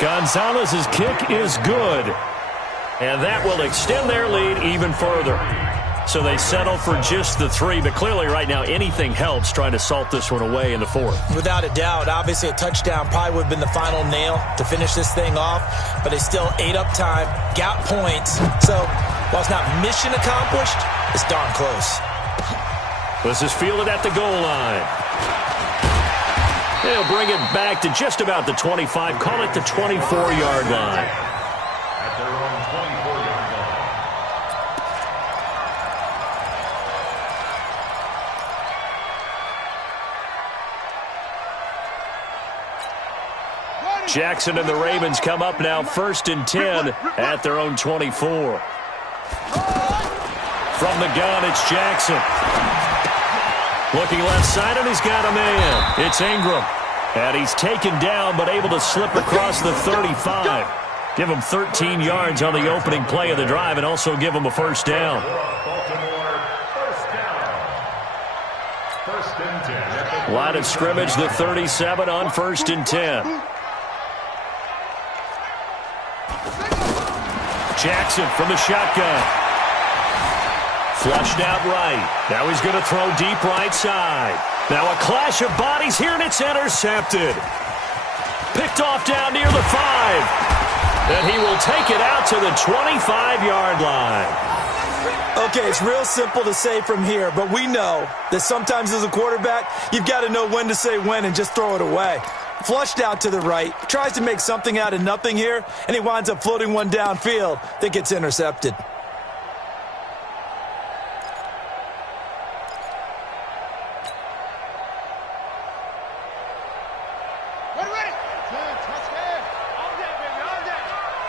Gonzalez's kick is good, and that will extend their lead even further. So they settle for just the 3, but clearly right now anything helps trying to salt this one away in the 4th. Without a doubt, obviously a touchdown probably would have been the final nail to finish this thing off, but they still ate up time, got points. So while it's not mission accomplished, it's darn close. This is fielded at the goal line. They'll bring it back to just about the 25, call it the 24-yard line. At their own 24-yard Jackson and the Ravens come up now 1st and 10 at their own 24. From the gun, it's Jackson. Looking left side, and he's got a man. It's Ingram. And he's taken down, but able to slip across the 35. Give him 13 yards on the opening play of the drive and also give him a first down. Line of scrimmage, the 37 on 1st and 10. Jackson from the shotgun. Flushed out right. Now he's going to throw deep right side. Now a clash of bodies here, and it's intercepted. Picked off down near the 5. And he will take it out to the 25-yard line. Okay, it's real simple to say from here, but we know that sometimes as a quarterback, you've got to know when to say when and just throw it away. Flushed out to the right, tries to make something out of nothing here, and he winds up floating one downfield that gets intercepted.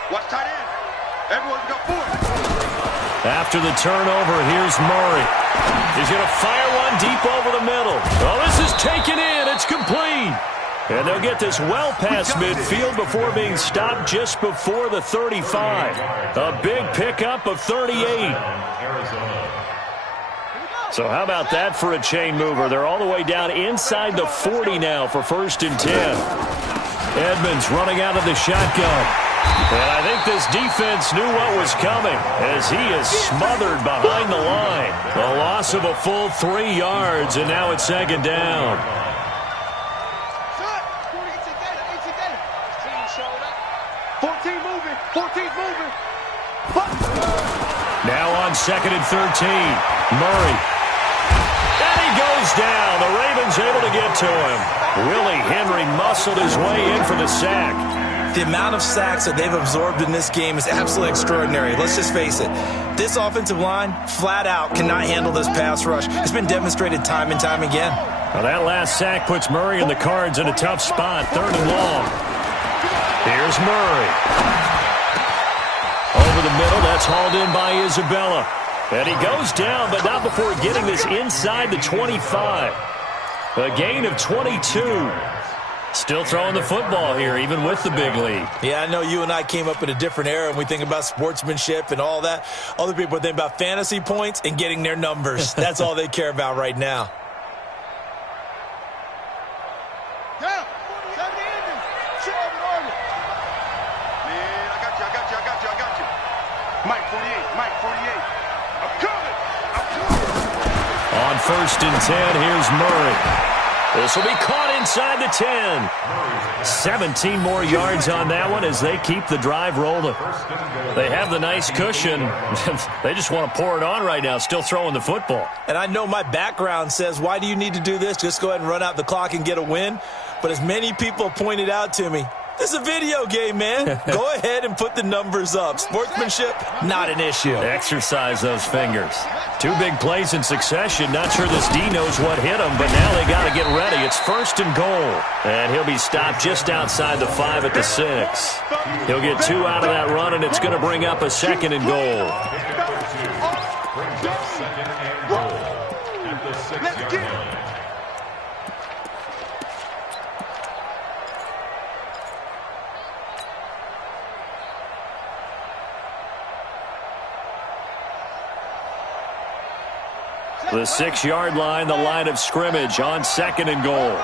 Watch tight end. Everyone's got 4. After the turnover, here's Murray. He's going to fire one deep over the middle. Oh, this is taken in. It's complete. And they'll get this well past midfield before being stopped just before the 35. A big pickup of 38. So how about that for a chain mover? They're all the way down inside the 40 now for 1st and 10. Edmonds running out of the shotgun. And I think this defense knew what was coming as he is smothered behind the line. A loss of a full 3 yards, and now it's 2nd down. 14 moving. 14's moving. Now on 2nd and 13. Murray. And he goes down. The Ravens able to get to him. Willie Henry muscled his way in for the sack. The amount of sacks that they've absorbed in this game is absolutely extraordinary. Let's just face it. This offensive line, flat out, cannot handle this pass rush. It's been demonstrated time and time again. Well, that last sack puts Murray and the Cards in a tough spot. 3rd and long. Here's Murray. Over the middle, that's hauled in by Isabella. And he goes down, but not before getting this inside the 25. A gain of 22. Still throwing the football here, even with the big lead. Yeah, I know you and I came up in a different era, and we think about sportsmanship and all that. Other people think about fantasy points and getting their numbers. That's all they care about right now. Man, I got you. Mike 48, Mike 48. I'm coming. On 1st and 10, here's Murray. This will be caught inside the 10. 17 more yards on that one as they keep the drive rolling. They have the nice cushion. They just want to pour it on right now, still throwing the football. And I know my background says, why do you need to do this? Just go ahead and run out the clock and get a win. But as many people pointed out to me, this is a video game, man. Go ahead and put the numbers up. Sportsmanship, not an issue. Exercise those fingers. 2 big plays in succession. Not sure this D knows what hit him, but now they got to get ready. It's 1st and goal. And he'll be stopped just outside the 5 at the 6. He'll get 2 out of that run, and it's going to bring up a 2nd and goal. The 6-yard line, the line of scrimmage on 2nd and goal.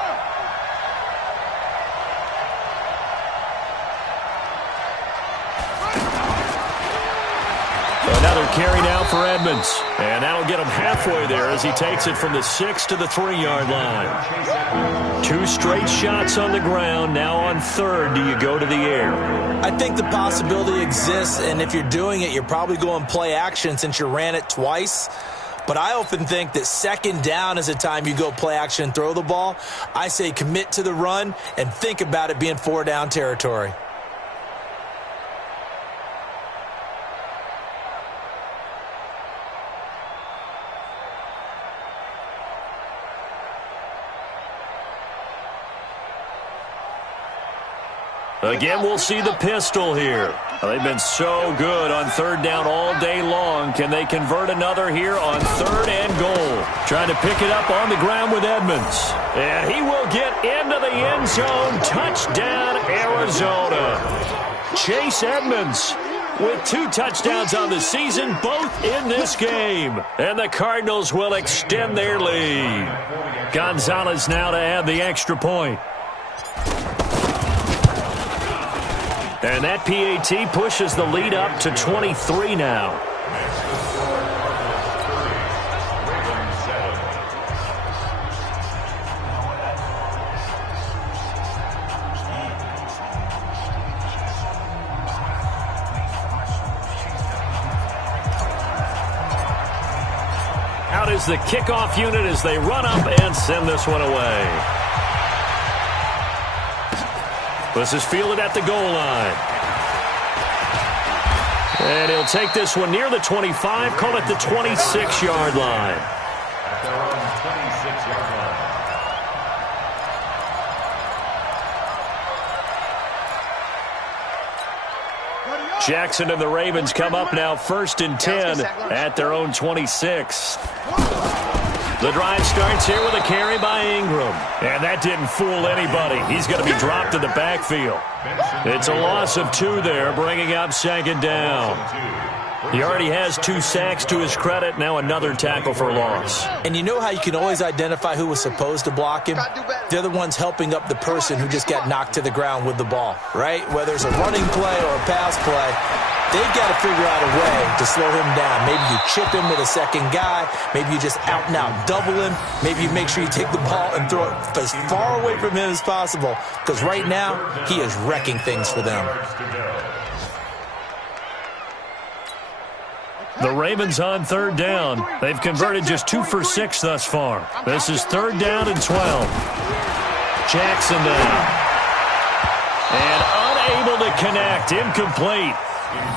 Another carry now for Edmonds. And that'll get him halfway there as he takes it from the 6 to the 3-yard line. 2 straight shots on the ground. Now on 3rd, do you go to the air? I think the possibility exists, and if you're doing it, you're probably going play action since you ran it twice. But I often think that 2nd down is a time you go play action and throw the ball. I say commit to the run and think about it being 4-down territory. Again, we'll see the pistol here. They've been so good on third down all day long. Can they convert another here on third and goal? Trying to pick it up on the ground with Edmonds. And he will get into the end zone. Touchdown, Arizona. Chase Edmonds with 2 touchdowns on the season, both in this game. And the Cardinals will extend their lead. Gonzalez now to add the extra point. And that PAT pushes the lead up to 23 now. Out is the kickoff unit as they run up and send this one away. This is fielded at the goal line. And he'll take this one near the 25, call it the 26-yard line. At their own 26-yard line. Jackson and the Ravens come up now 1st and 10 at their own 26. The drive starts here with a carry by Ingram. And that didn't fool anybody. He's going to be dropped to the backfield. It's a loss of 2 there, bringing up 2nd down. He already has 2 sacks to his credit. Now another tackle for loss. And you know how you can always identify who was supposed to block him? They're the ones helping up the person who just got knocked to the ground with the ball, right? Whether it's a running play or a pass play, they've got to figure out a way to slow him down. Maybe you chip him with a second guy. Maybe you just out-and-out double him. Maybe you make sure you take the ball and throw it as far away from him as possible. Because right now, he is wrecking things for them. The Ravens on 3rd down. They've converted just 2 for 6 thus far. This is 3rd down and 12. Jackson now. And unable to connect. Incomplete.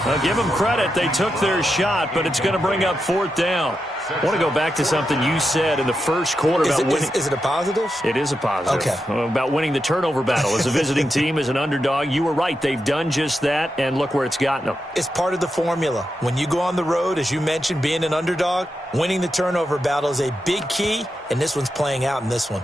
I'll give them credit. They took their shot, but it's going to bring up 4th down. I want to go back to something you said in the first quarter about winning. Is it a positive? It is a positive. Okay. About winning the turnover battle. As a visiting team, as an underdog, you were right. They've done just that, and look where it's gotten them. It's part of the formula. When you go on the road, as you mentioned, being an underdog, winning the turnover battle is a big key, and this one's playing out in this one.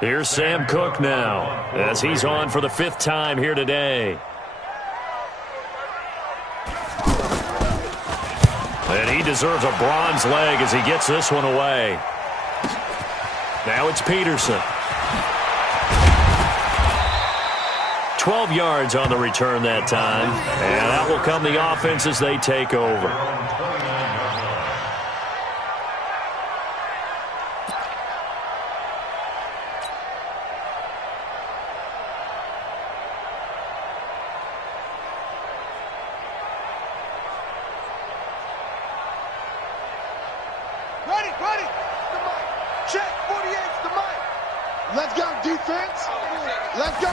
Here's Sam Cook now, as he's on for the 5th time here today. And he deserves a bronze leg as he gets this one away. Now it's Peterson. 12 yards on the return that time. And that will come the offense as they take over. Ready. Check, 48's the mic. Let's go, defense. Let's go.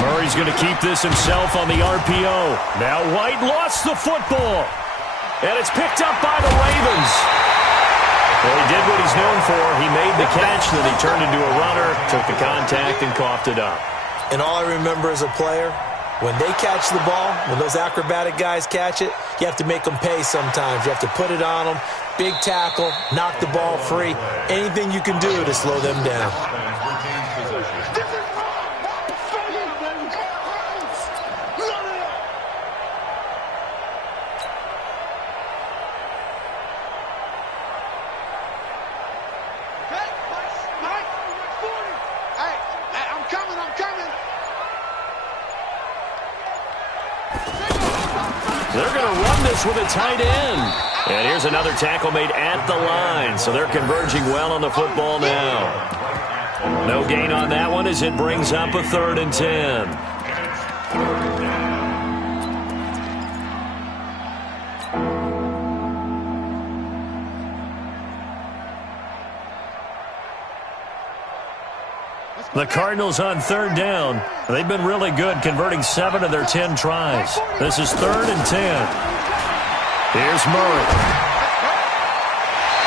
Murray's going to keep this himself on the RPO. Now White lost the football. And it's picked up by the Ravens. Well, he did what he's known for. He made the catch, then he turned into a runner, took the contact, and coughed it up. And all I remember as a player, when they catch the ball, when those acrobatic guys catch it, you have to make them pay sometimes. You have to put it on them. Big tackle, knock the ball free. Anything you can do to slow them down. They're going to run this with a tight end. And here's another tackle made at the line. So they're converging well on the football now. No gain on that one as it brings up a 3rd and 10. The Cardinals on 3rd down. They've been really good, converting 7 of their 10 tries. This is 3rd and 10. Here's Murray.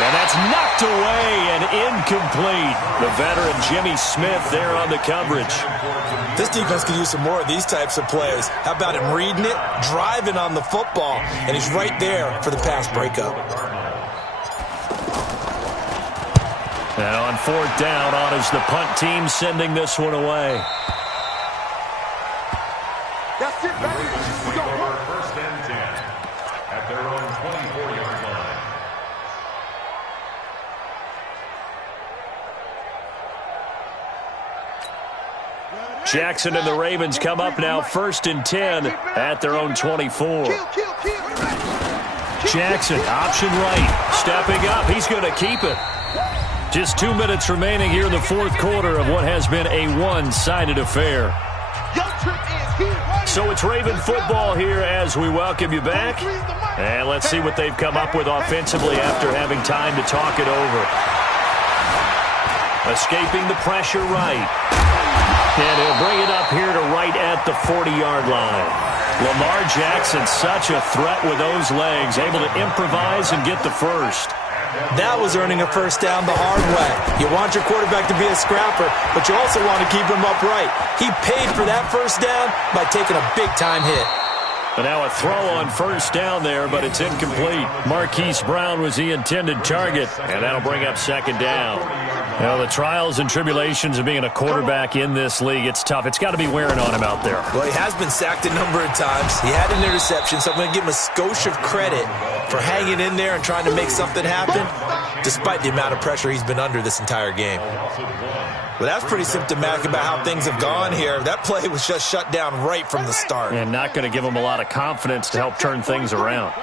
And that's knocked away and incomplete. The veteran Jimmy Smith there on the coverage. This defense can use some more of these types of plays. How about him reading it, driving on the football, and he's right there for the pass breakup. And on fourth down, on is the punt team sending this one away. That's it, baby. We go First and 10 at their own 24-yard line. Jackson and the Ravens come up now first and 10 at their own 24. Jackson, option right, stepping up. He's going to keep it. Just 2 minutes remaining here in the fourth quarter of what has been a one-sided affair. So it's Raven football here as we welcome you back. And let's see what they've come up with offensively after having time to talk it over. Escaping the pressure right. And he'll bring it up here to right at the 40-yard line. Lamar Jackson, such a threat with those legs, able to improvise and get the first. That was earning a first down the hard way. You want your quarterback to be a scrapper, but you also want to keep him upright. He paid for that first down by taking a big-time hit. And now a throw on first down there, but it's incomplete. Marquise Brown was the intended target, and that'll bring up second down. Well, the trials and tribulations of being a quarterback in this league, it's tough. It's got to be wearing on him out there. Well, he has been sacked a number of times. He had an interception, so I'm going to give him a skosh of credit for hanging in there and trying to make something happen, despite the amount of pressure he's been under this entire game. Well, that's pretty symptomatic about how things have gone here. That play was just shut down right from the start. And not going to give him a lot of confidence to help turn things around.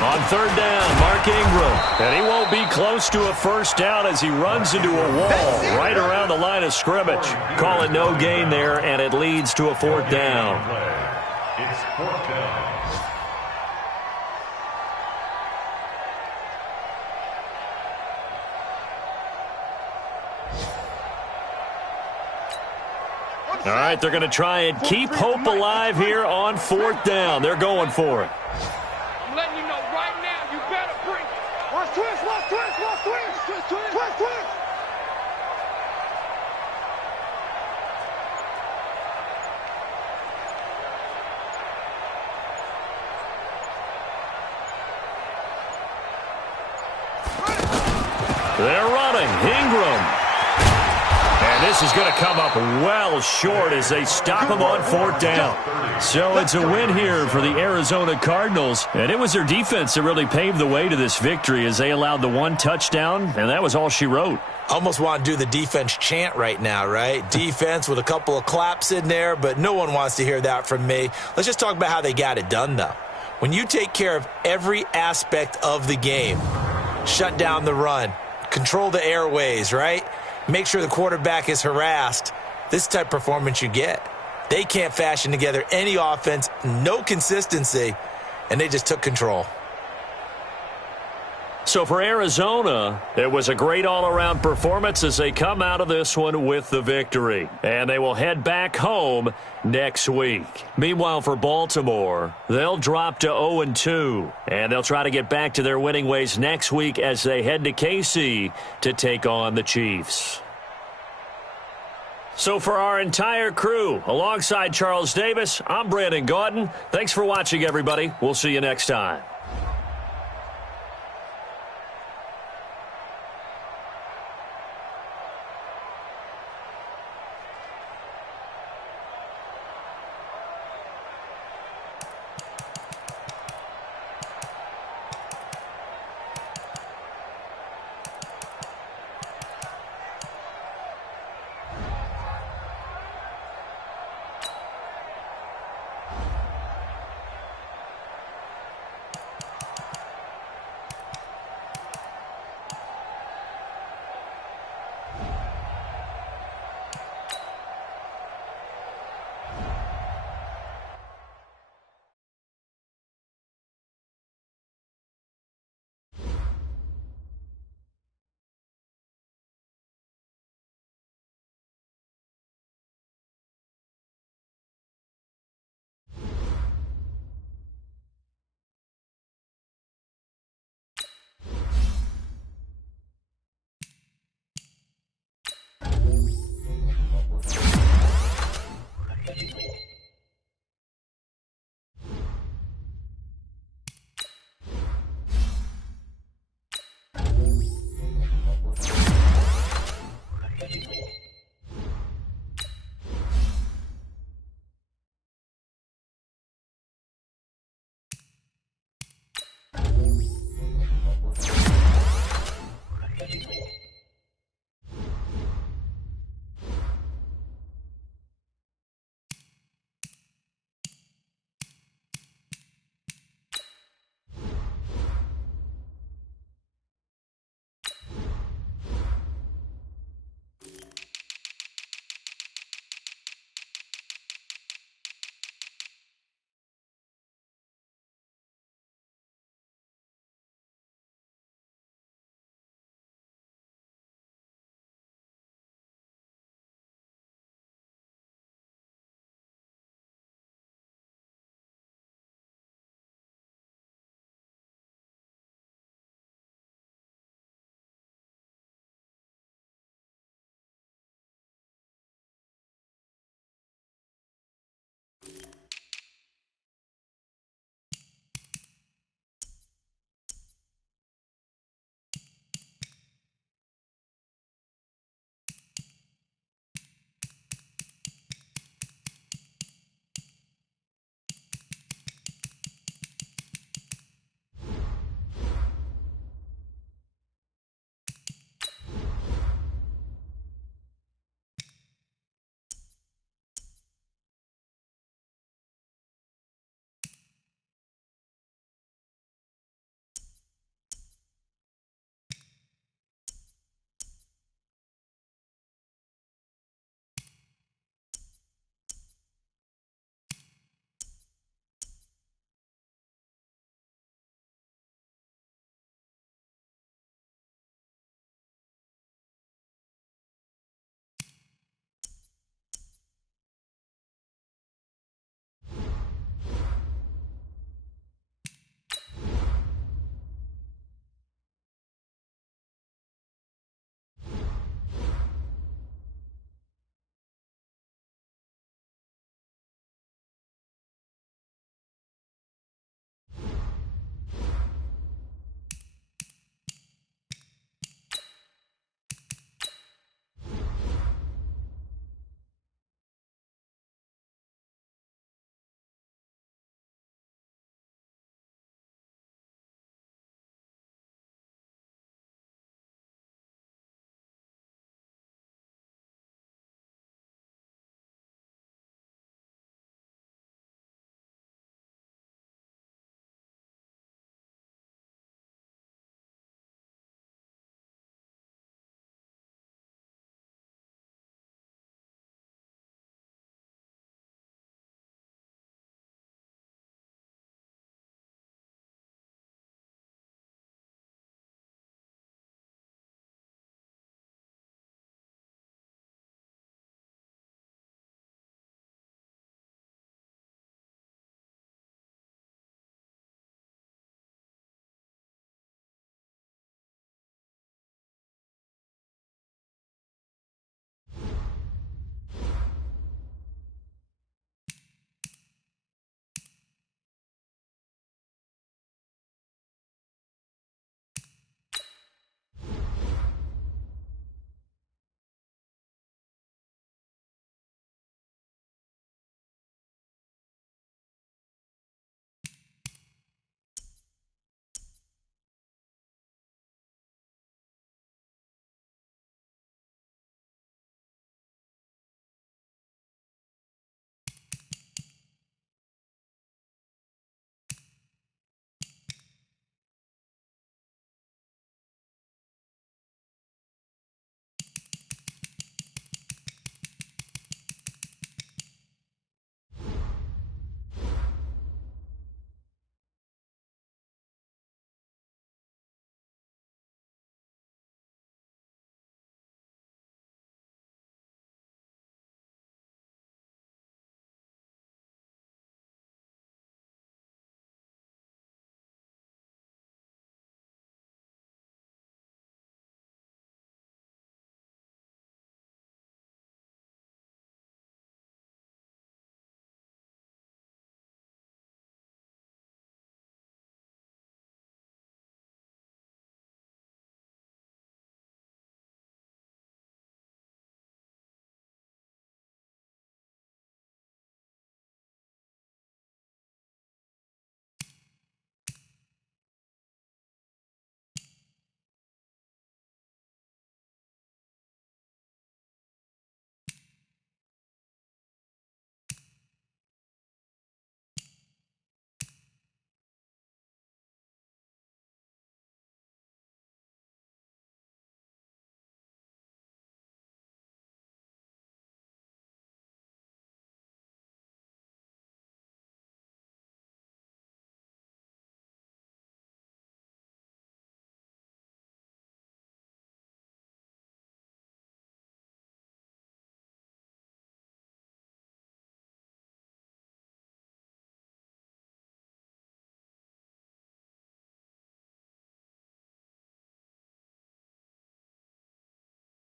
On third down, Mark Ingram. And he won't be close to a first down as he runs into a wall right around the line of scrimmage. Call it no gain there, and it leads to a fourth down. It's fourth down. All right, they're going to try and keep hope alive here on fourth down. They're going for it. I'm letting you know right now, you better bring it. Watch twist, watch twist, watch twist, twist, twist, twist, twist. They're running. Ingram. And this is going to come up well short as they stop him on fourth down. So it's a win here for the Arizona Cardinals. And it was their defense that really paved the way to this victory as they allowed the one touchdown, and that was all she wrote. Almost want to do the defense chant right now, right? Defense with a couple of claps in there, but no one wants to hear that from me. Let's just talk about how they got it done, though. When you take care of every aspect of the game, shut down the run, control the airways, right? Make sure the quarterback is harassed. This type of performance you get. They can't fashion together any offense, no consistency, and they just took control. So for Arizona, it was a great all-around performance as they come out of this one with the victory. And they will head back home next week. Meanwhile, for Baltimore, they'll drop to 0-2. And they'll try to get back to their winning ways next week as they head to KC to take on the Chiefs. So for our entire crew, alongside Charles Davis, I'm Brandon Gaudin. Thanks for watching, everybody. We'll see you next time.